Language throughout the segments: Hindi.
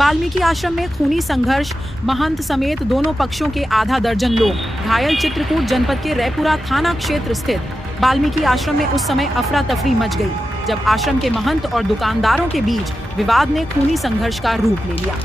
वाल्मीकि आश्रम में खूनी संघर्ष, महंत समेत दोनों पक्षों के आधा दर्जन लोग घायल। चित्रकूट जनपद के रैपुरा थाना क्षेत्र स्थित वाल्मीकि आश्रम में उस समय अफरा तफरी मच गई जब आश्रम के महंत और दुकानदारों के बीच विवाद ने खूनी संघर्ष का रूप ले लिया।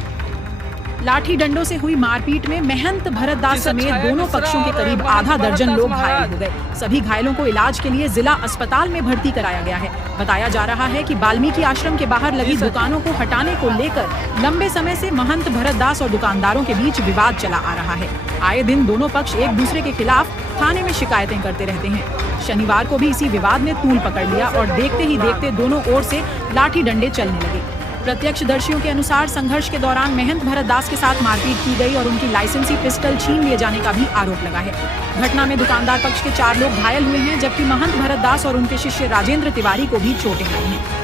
लाठी डंडों से हुई मारपीट में महंत भरत दास समेत दोनों पक्षों के करीब आधा दर्जन लोग घायल हो गए। सभी घायलों को इलाज के लिए जिला अस्पताल में भर्ती कराया गया है। बताया जा रहा है कि वाल्मीकि आश्रम के बाहर लगी दुकानों को हटाने को लेकर लंबे समय से महंत भरत दास और दुकानदारों के बीच विवाद चला आ रहा है। आए दिन दोनों पक्ष एक दूसरे के खिलाफ थाने में शिकायतें करते रहते हैं। शनिवार को भी इसी विवाद ने तूल पकड़ लिया और देखते ही देखते दोनों ओर से लाठी डंडे चलने लगे। प्रत्यक्षदर्शियों के अनुसार संघर्ष के दौरान महंत भरत दास के साथ मारपीट की गई और उनकी लाइसेंसी पिस्टल छीन लिए जाने का भी आरोप लगा है। घटना में दुकानदार पक्ष के 4 लोग घायल हुए हैं, जबकि महंत भरत दास और उनके शिष्य राजेंद्र तिवारी को भी चोटें आई हैं।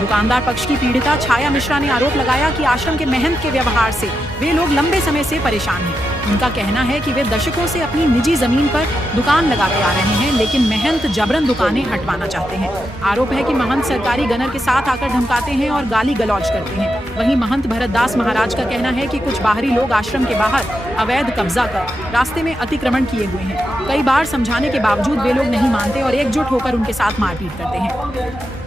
दुकानदार पक्ष की पीड़िता छाया मिश्रा ने आरोप लगाया कि आश्रम के महंत के व्यवहार से वे लोग लंबे समय से परेशान हैं। उनका कहना है कि वे दशकों से अपनी निजी जमीन पर दुकान लगाते आ रहे हैं, लेकिन महंत जबरन दुकानें हटवाना चाहते हैं। आरोप है कि महंत सरकारी गनर के साथ आकर धमकाते हैं और गाली गलौज करते हैं। वहीं महंत भरत दास महाराज का कहना है कि कुछ बाहरी लोग आश्रम के बाहर अवैध कब्जा कर रास्ते में अतिक्रमण किए हुए हैं। कई बार समझाने के बावजूद वे लोग नहीं मानते और एकजुट होकर उनके साथ मारपीट करते हैं।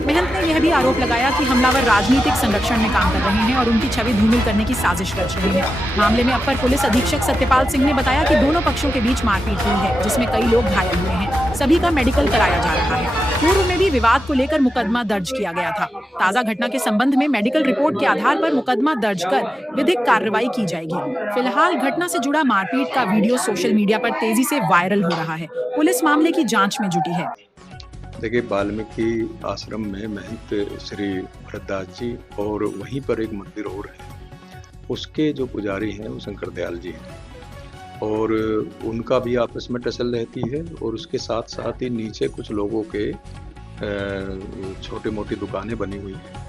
महंत ने यह भी आरोप लगाया कि हमलावर राजनीतिक संरक्षण में काम कर रहे हैं और उनकी छवि धूमिल करने की साजिश रच रहे हैं। मामले में अपर पुलिस अधीक्षक सत्यपाल सिंह ने बताया कि दोनों पक्षों के बीच मारपीट हुई है, जिसमें कई लोग घायल हुए हैं। सभी का मेडिकल कराया जा रहा है। पूर्व में भी विवाद को लेकर मुकदमा दर्ज किया गया था। ताजा घटना के संबंध में मेडिकल रिपोर्ट के आधार पर मुकदमा दर्ज कर विधिक कार्रवाई की जाएगी। फिलहाल घटना से जुड़ा मारपीट का वीडियो सोशल मीडिया पर तेजी से वायरल हो रहा है। पुलिस मामले की जाँच में जुटी है। देखिए, वाल्मीकि आश्रम में महंत श्री भरतदास जी और वहीं पर एक मंदिर और है, उसके जो पुजारी हैं वो शंकर दयाल जी हैं और उनका भी आपस में टसल रहती है। और उसके साथ साथ ही नीचे कुछ लोगों के छोटी मोटी दुकानें बनी हुई हैं।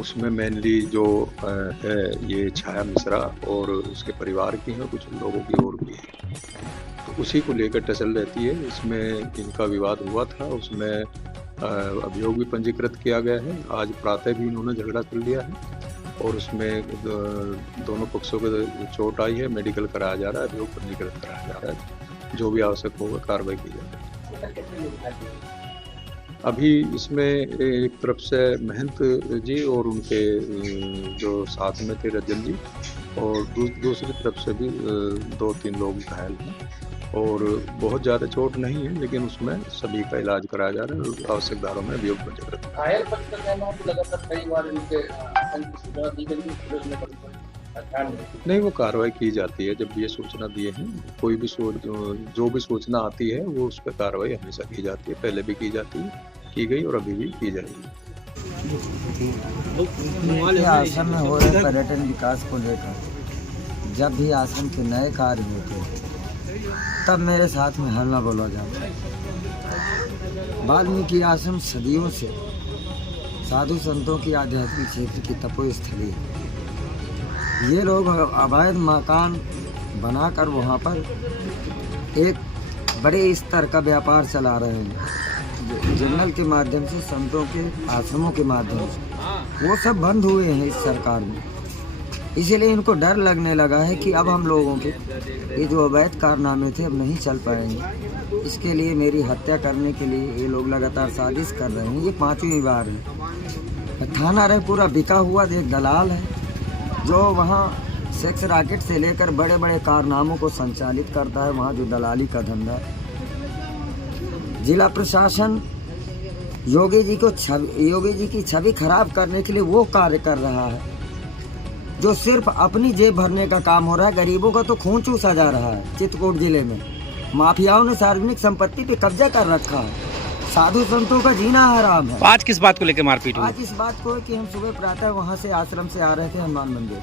उसमें मेनली जो है ये छाया मिश्रा और उसके परिवार की हैं, कुछ लोगों की और भी है, तो उसी को लेकर टसल रहती है। इसमें इनका विवाद हुआ था, उसमें अभियोग भी पंजीकृत किया गया है। आज प्रातः भी इन्होंने झगड़ा कर लिया है और उसमें दोनों पक्षों को चोट आई है। मेडिकल कराया जा रहा है, अभियोग पंजीकृत कराया जा रहा है। जो भी आवश्यक होगा कार्रवाई की जाएगी। अभी इसमें एक तरफ से महंत जी और उनके जो साथ में थे रजन जी और दूसरी तरफ से भी 2-3 लोग घायल हैं और बहुत ज़्यादा चोट नहीं है, लेकिन उसमें सभी का इलाज कराया जा रहा है और आवश्यक धारों में अभियोग पंजीकृत। घायल पक्ष का कहना है कि लगातार कई बार इनके नहीं, वो कार्रवाई की जाती है। जब ये सूचना दिए हैं, कोई भी जो भी सूचना आती है वो उस पर कार्रवाई हमेशा की जाती है। पहले भी की जाती है, की गई और अभी भी की जाएगी। आश्रम में हो रहे पर्यटन विकास को लेकर जब भी आश्रम के नए कार्य होते तब मेरे साथ में हल्ला बोला जाता है। वाल्मीकि आश्रम सदियों से साधु संतों की आध्यात्मिक क्षेत्र की तपोस्थली है। ये लोग अवैध मकान बनाकर वहाँ पर एक बड़े स्तर का व्यापार चला रहे हैं। जंगल के माध्यम से, संतों के आश्रमों के माध्यम से वो सब बंद हुए हैं इस सरकार में। इसीलिए इनको डर लगने लगा है कि अब हम लोगों के ये जो अवैध कारनामे थे अब नहीं चल पाएंगे। इसके लिए मेरी हत्या करने के लिए ये लोग लगातार साजिश कर रहे हैं। ये 5वीं बार है। थाना रैपुरा बिका हुआ एक दलाल है जो वहाँ सेक्स रैकेट से लेकर बड़े बड़े कारनामों को संचालित करता है। वहाँ जो दलाली का धंधा, जिला प्रशासन योगी जी की छवि खराब करने के लिए वो कार्य कर रहा है जो सिर्फ अपनी जेब भरने का काम हो रहा है। गरीबों का तो खून चूसा जा रहा है। चित्रकूट जिले में माफियाओं ने सार्वजनिक संपत्ति पे कब्जा कर रखा है। साधु संतों का जीना हराम है। आज किस बात को लेकर मारपीट हुई? आज इस बात को है कि हम सुबह प्रातः वहाँ से आश्रम से आ रहे थे हनुमान मंदिर।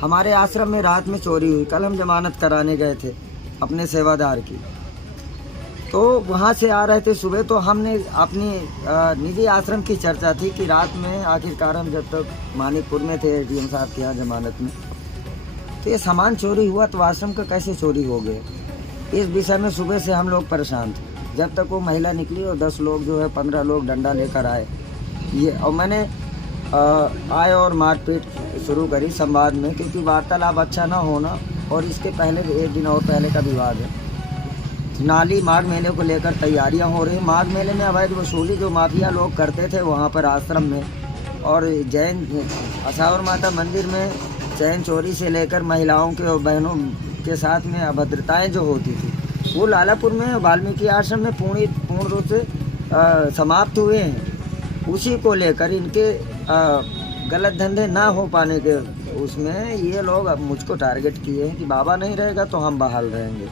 हमारे आश्रम में रात में चोरी हुई। कल हम जमानत कराने गए थे अपने सेवादार की, तो वहाँ से आ रहे थे सुबह। तो हमने अपनी निजी आश्रम की चर्चा थी कि रात में आखिरकार हम जब तक मानिकपुर में थे एडीएम साहब के यहाँ जमानत में, तो ये सामान चोरी हुआ तो आश्रम का कैसे चोरी हो गए, इस विषय में सुबह से हम लोग परेशान थे। जब तक वो महिला निकली और 10 लोग जो है 15 लोग डंडा लेकर आए ये, और मैंने आए और मारपीट शुरू करी संवाद में, क्योंकि वार्तालाप अच्छा ना होना और इसके पहले एक दिन और पहले का विवाद है। नाली माघ मेले को लेकर तैयारियां हो रही। माघ मेले में अवैध वसूली जो माफिया लोग करते थे वहाँ पर आश्रम में, और जैन असावर माता मंदिर में चैन चोरी से लेकर महिलाओं के और बहनों के साथ में अभद्रताएं जो होती थी, वो लालापुर में वाल्मीकि आश्रम में पूर्ण रूप से समाप्त हुए हैं। उसी को लेकर इनके गलत धंधे ना हो पाने के उसमें ये लोग अब मुझको टारगेट किए हैं कि बाबा नहीं रहेगा तो हम बहाल रहेंगे।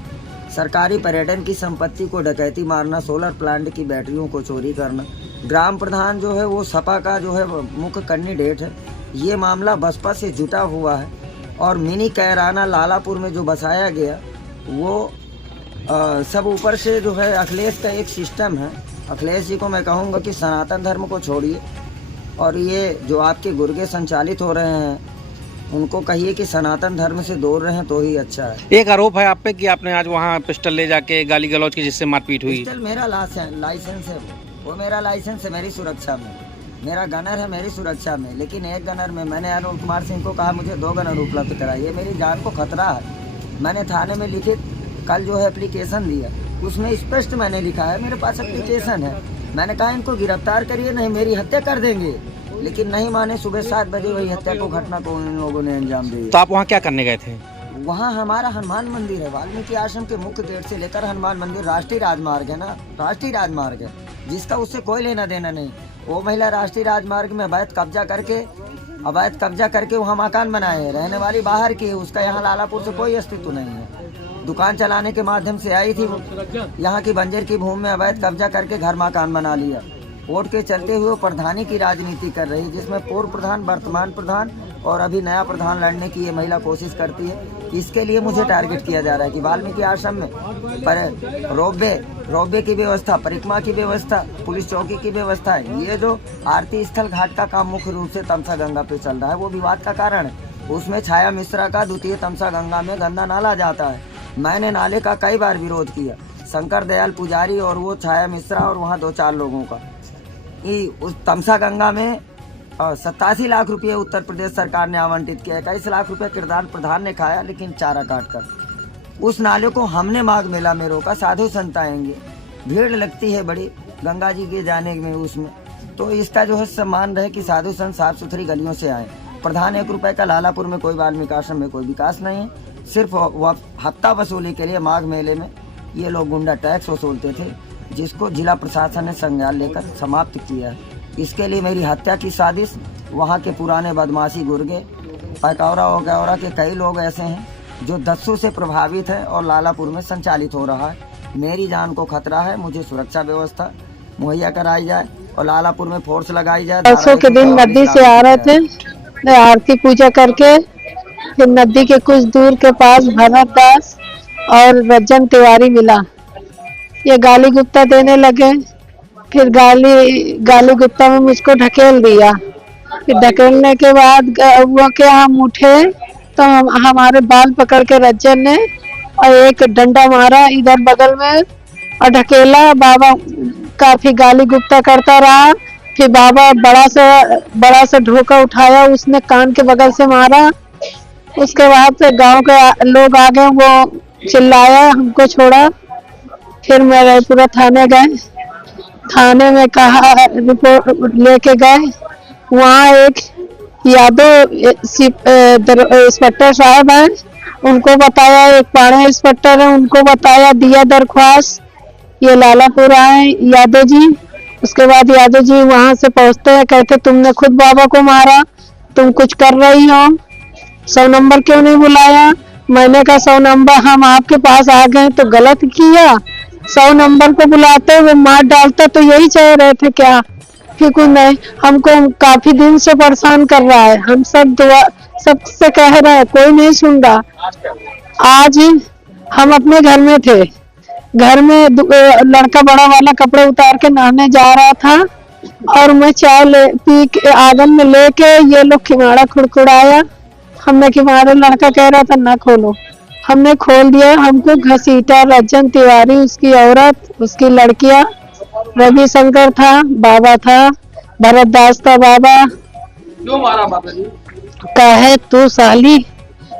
सरकारी पर्यटन की संपत्ति को डकैती मारना, सोलर प्लांट की बैटरियों को चोरी करना। ग्राम प्रधान जो है वो सपा का जो है मुख्य कैंडिडेट है। ये मामला बसपा से जुटा हुआ है। और मिनी कैराना लालापुर में जो बसाया गया वो सब ऊपर से जो है अखिलेश का एक सिस्टम है। अखिलेश जी को मैं कहूँगा कि सनातन धर्म को छोड़िए और ये जो आपके गुर्गे संचालित हो रहे हैं उनको कहिए कि सनातन धर्म से दूर रहें तो ही अच्छा है। एक आरोप है आप पे कि आपने आज वहाँ पिस्टल ले जाके गाली गलौज की जिससे मारपीट हुई। पिस्टल मेरा लाइसेंस है, वो मेरा लाइसेंस है मेरी सुरक्षा में, मेरा गनर है मेरी सुरक्षा में। लेकिन एक गनर में मैंने अरुण कुमार सिंह को कहा मुझे 2 गनर उपलब्ध कराइए, मेरी जान को खतरा है। मैंने थाने में लिखित कल जो है एप्लीकेशन दिया, उसमें स्पष्ट मैंने लिखा है मेरे पास एप्लीकेशन है। मैंने कहा इनको गिरफ्तार करिए नहीं मेरी हत्या कर देंगे, लेकिन नहीं माने। सुबह 7 बजे वही हत्या को घटना को उन लोगों ने अंजाम दिया। तो आप वहाँ क्या करने गए थे? वहाँ हमारा हनुमान मंदिर है, वाल्मीकि आश्रम के मुख्य गेट से लेकर हनुमान मंदिर राष्ट्रीय राजमार्ग है ना, राष्ट्रीय राजमार्ग है जिसका उससे कोई लेना देना नहीं। वो महिला राष्ट्रीय राजमार्ग में अवैध कब्जा करके वहाँ मकान बनाए हैं, रहने वाली बाहर की है, उसका यहाँ लालापुर से कोई अस्तित्व नहीं है। दुकान चलाने के माध्यम से आई थी वो, यहाँ की बंजर की भूमि में अवैध कब्जा करके घर मकान बना लिया। वोट के चलते हुए प्रधानी की राजनीति कर रही, जिसमें पूर्व प्रधान, वर्तमान प्रधान और अभी नया प्रधान लड़ने की ये महिला कोशिश करती है। इसके लिए मुझे टारगेट किया जा रहा है कि वाल्मीकि आश्रम में पर रोबे की व्यवस्था, परिक्रमा की व्यवस्था, पुलिस चौकी की व्यवस्था है। ये जो आरती स्थल घाट का काम मुख्य रूप से तमसा गंगा पे चल रहा है, वो विवाद का कारण है। उसमें छाया मिश्रा का द्वितीय तमसा गंगा में गंदा नाला जाता है। मैंने नाले का कई बार विरोध किया, शंकर दयाल पुजारी और वो छाया मिश्रा और वहाँ 2-4 लोगों का। उस तमसा गंगा में 87 लाख रुपये उत्तर प्रदेश सरकार ने आवंटित किया। 21 लाख रुपये किरदार प्रधान ने खाया, लेकिन चारा काट कर। उस नाले को हमने माघ मेला में रोका, साधु संत आएंगे, भीड़ लगती है बड़ी गंगा जी के जाने में, उसमें तो इसका जो है सम्मान रहे कि साधु संत साफ सुथरी गलियों से आए। प्रधान 1 रुपये का लालापुर में कोई वाल्मीकि आश्रम में कोई विकास नहीं है। सिर्फ हफ्ता वसूली के लिए माघ मेले में ये लोग गुंडा टैक्स वसूलते थे, जिसको जिला प्रशासन ने संज्ञान लेकर समाप्त किया है। इसके लिए मेरी हत्या की साजिश वहाँ के पुराने बदमाशी गुर्गे पैकौरा वगैरह के कई लोग ऐसे हैं जो दस्यु से प्रभावित हैं और लालापुर में संचालित हो रहा है। मेरी जान को खतरा है, मुझे सुरक्षा व्यवस्था मुहैया कराई जाए और लालापुर में फोर्स लगाई जाए। परसों के दिन नदी से आ रहे थे, आरती पूजा करके, फिर नदी के कुछ दूर के पास भरत दास और रज्जन तिवारी मिला। ये गाली गुप्ता देने लगे, फिर गाली गुप्ता में मुझको ढकेल दिया। फिर ढकेलने के बाद वो के हम उठे तो हमारे बाल पकड़ के रज्जन ने और एक डंडा मारा इधर बगल में और ढकेला। बाबा काफी गाली गुप्ता करता रहा। फिर बाबा बड़ा सा ढोका उठाया, उसने कान के बगल से मारा। उसके बाद से गांव के लोग आ गए, वो चिल्लाया, हमको छोड़ा। फिर मैं रायपुरा थाने गए, थाने में कहा रिपोर्ट लेके गए। वहाँ एक यादव इंस्पेक्टर साहब हैं, उनको बताया, एक पाड़े इंस्पेक्टर है, उनको बताया, दिया दरख्वास्त, ये लालापुर आए यादव जी। उसके बाद यादव जी वहाँ से पहुँचते हैं, कहते तुमने खुद बाबा को मारा, तुम कुछ कर रही हो, 100 नंबर क्यों नहीं बुलाया? मैंने कहा 100 नंबर हम आपके पास आ गए तो गलत किया, 100 नंबर को बुलाते हुए मार डालता तो यही चाह रहे थे क्या? क्यों नहीं, हमको काफी दिन से परेशान कर रहा है, हम सबसे कह रहे हैं, कोई नहीं सुन रहा। आज हम अपने घर में थे, घर में लड़का बड़ा वाला कपड़े उतार के नहाने जा रहा था और मैं चाय पी के आंगन में लेके ये लोग खिमाड़ा खुड़खुड़ाया। हमने खिमाड़ा, लड़का कह रहा था ना खोलो, हमने खोल दिया। हमको घसीटा, रज्जन तिवारी, उसकी औरत, उसकी लड़कियां, रवि शंकर था, बाबा था, भरत दास था बाबा। क्यों मारा बाबा जी? काहे तू साली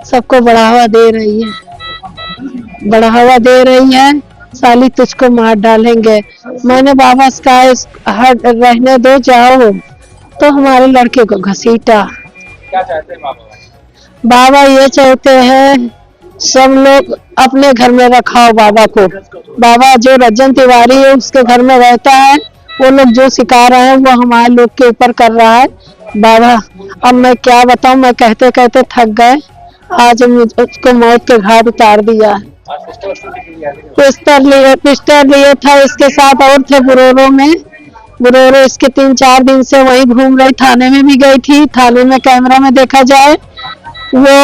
सबको बढ़ावा दे रही है, बढ़ावा दे रही है, साली तुझको मार डालेंगे। मैंने बाबा से कहा हट रहने दो, जाओ। तो हमारे लड़के को घसीटा। क्या चाहते हैं बाबा? बाबा ये चाहते हैं सब लोग अपने घर में रखाओ बाबा को। बाबा जो रंजन तिवारी है उसके घर में रहता है, वो लोग जो सिखा रहे हैं वो हमारे लोग के ऊपर कर रहा है। बाबा अब मैं क्या बताऊं, मैं कहते कहते थक गए। आज उसको मौत के घाट उतार दिया। पिस्टल लिए था, इसके साथ और थे बुरोरो में। बुरोरो इसके 3-4 दिन से वहीं घूम रही, थाने में भी गई थी। थाने में कैमरा में देखा जाए वो